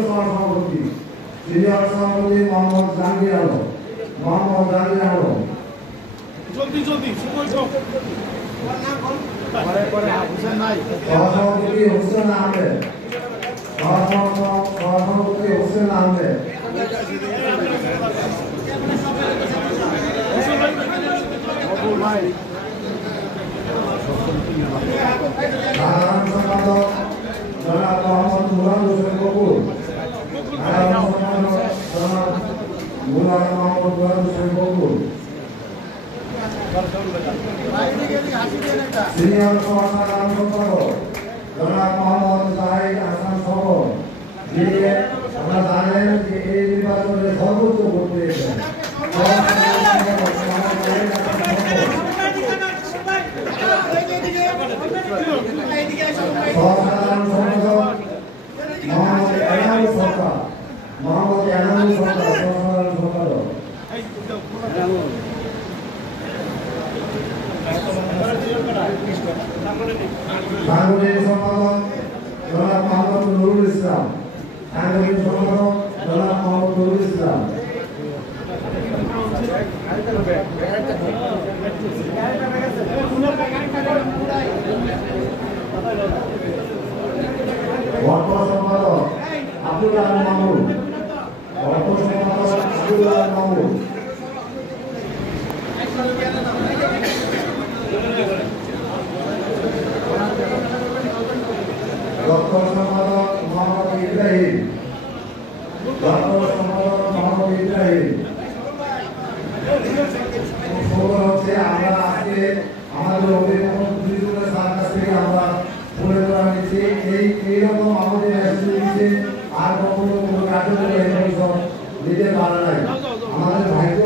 সভাপতি সিনিয়র সভাপতি মোহাম্মদ জাহাঙ্গীর আলম জলদি জলদি সময় কম সভাপতি হোসেন আহমেদ সভাপতি হোসেন আহমেদ সাধারণ সম্পাদক জনাব মোহাম্মদ মুরাদ হোসেন কপুর সাধারণ সম্পাদক জনাব মোহাম্মদ মুরাদ হোসেন কপুর সিনিয়র সাধারণ সম্পাদক জনাব মোহাম্মদ জাহিদ হাসান সবর যিনি আমরা জানেন যে এই নির্বাচনে সর্বোচ্চ ভোট পেয়েছেন সাধারণ সম্পাদক মোহাম্মদ এনামুল সরকার সাধারণ সম্পাদক সাংগঠনিক সম্পাদক জনাব মোহাম্মদ নুরুল ইসলাম সাংগঠনিক সম্পাদক জনাব মোহাম্মদ নুরুল ইসলাম অর্থ সম্পাদক আব্দুল আলম মামুন অর্থ সম্পাদক আব্দুল আলম মামুন দপ্তর সম্পাদক মোহাম্মদ ইব্রাহিম খবর হচ্ছে আমরা আজকে আমাদের অভিভাবক দুইজনের স্যার কাছ থেকে আমরা তুলে ধরা নিচ্ছি এইরকম আমাদের দিচ্ছে আর কখনো কোনো কার্যক্রম নিতে পারে নাই আমাদের ভাগ্য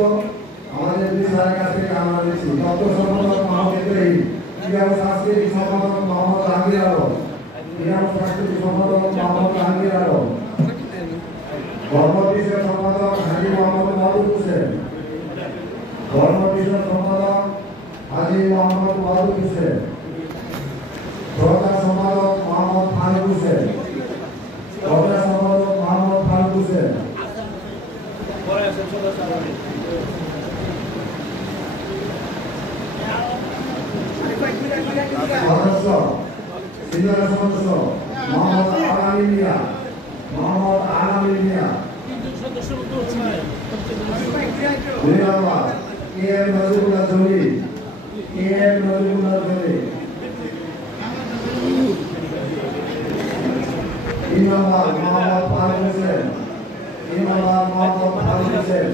আমাদের দুই স্যারের কাছ থেকে আমরা নিচ্ছি দপ্তর সম্পাদক মোহাম্মদ ইব্রাহিম ক্রীড়া ও সাংস্কৃতিক সম্পাদক মোহাম্মদ জাহাঙ্গীর আলম ক্রীড়া ও সাংস্কৃতিক সম্পাদক মোহাম্মদ জাহাঙ্গীর আলম ধর্ম বিষয়ক সম্পাদক হাজী মোহাম্মদ ওয়াদুদ হোসেন ধর্ম বিষয়ক সম্পাদক হাজী মোহাম্মদ ওয়াদুদ হোসেন প্রচার সম্পাদক মোহাম্মদ ফারুক হোসেন প্রচার সম্পাদক মোহাম্মদ ফারুক হোসেন সদস্য সিনিয়র সদস্য মোহাম্মদ আলামী মিয়া ধন্যবাদ এম নজরুল্লাহ জলি ইমাম মোহাম্মদ ফারুক হোসেন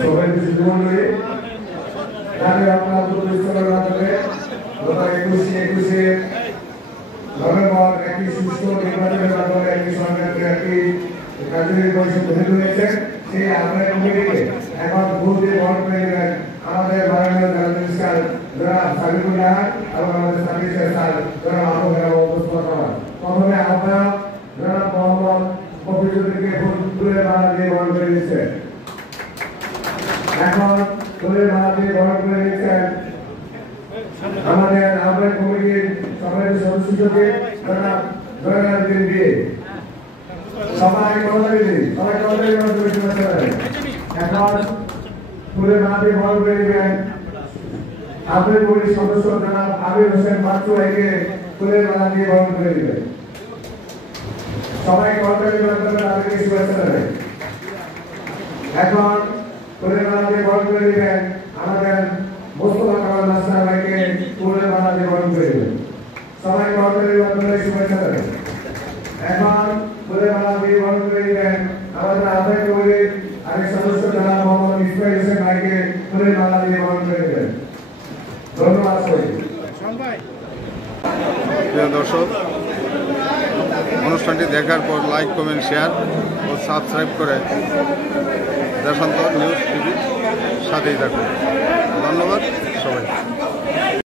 সবাই কিছু মন্ডলী জানি আপনার প্রতিষ্ঠানের মাধ্যমে গত 21 নভেম্বর একটি সুষ্ঠু নির্বাচনের মাধ্যমে একটি সরকারকে একটি কার্যকরী পরিষদ গঠিত হয়েছে সেই আহ্বায়ক কমিটিকে এখন ভোট দিয়ে গ্রহণ করে নেবেন আমাদের মাননীয় জনাব জনাব সাবিকুল্লাহ এবং আমাদের সাবিক স্যার জনাব আবু হেরা উপস্থিত হওয়ার প্রথমে আহ্বায়ক জনাব মোহাম্মদ কবিরুদ্দিনকে ভোট তুলে মালা দিয়ে গ্রহণ করে নিচ্ছে এখন তুলে মালা দিয়ে গ্রহণ করে নিচ্ছেন আমাদের আহ্বায়ক কমিটির সম্মানিত সদস্যকে জনাব জয়নালউদ্দিন দিয়ে সবাই কথা দিন এখন তুলে মালা দিয়ে গ্রহণ করে নেবেন আহ্বায়ক কমিটির সদস্য জনাব আবির হোসেন বাচ্চু ভাইকে তুলে মালা দিয়ে গ্রহণ করে নেবেন সবাই কর্মচারী তাদেরকে শুভেচ্ছা জানাই এখন তুলে মালা দিয়ে গ্রহণ করে নেবেন আমাদের মোস্তফা কামাল নাসির ভাইকে তুলে মালা দিয়ে গ্রহণ করে নেবেন সবাই কর্মচারী তাদেরকে শুভেচ্ছা জানাই এখন তুলে মালা দিয়ে গ্রহণ করে নেবেন আমাদের আহ্বায়ক কমিটির আরেক সদস্য জনাব মোহাম্মদ ইসমাইল হোসেন ভাইকে তুলে মালা দিয়ে গ্রহণ করে নেবেন ধন্যবাদ প্রিয় দর্শক অনুষ্ঠানটি দেখার পর লাইক কমেন্ট শেয়ার ও সাবস্ক্রাইব করে দেশান্তর নিউজ টিভির সাথেই থাকুন ধন্যবাদ সবাই।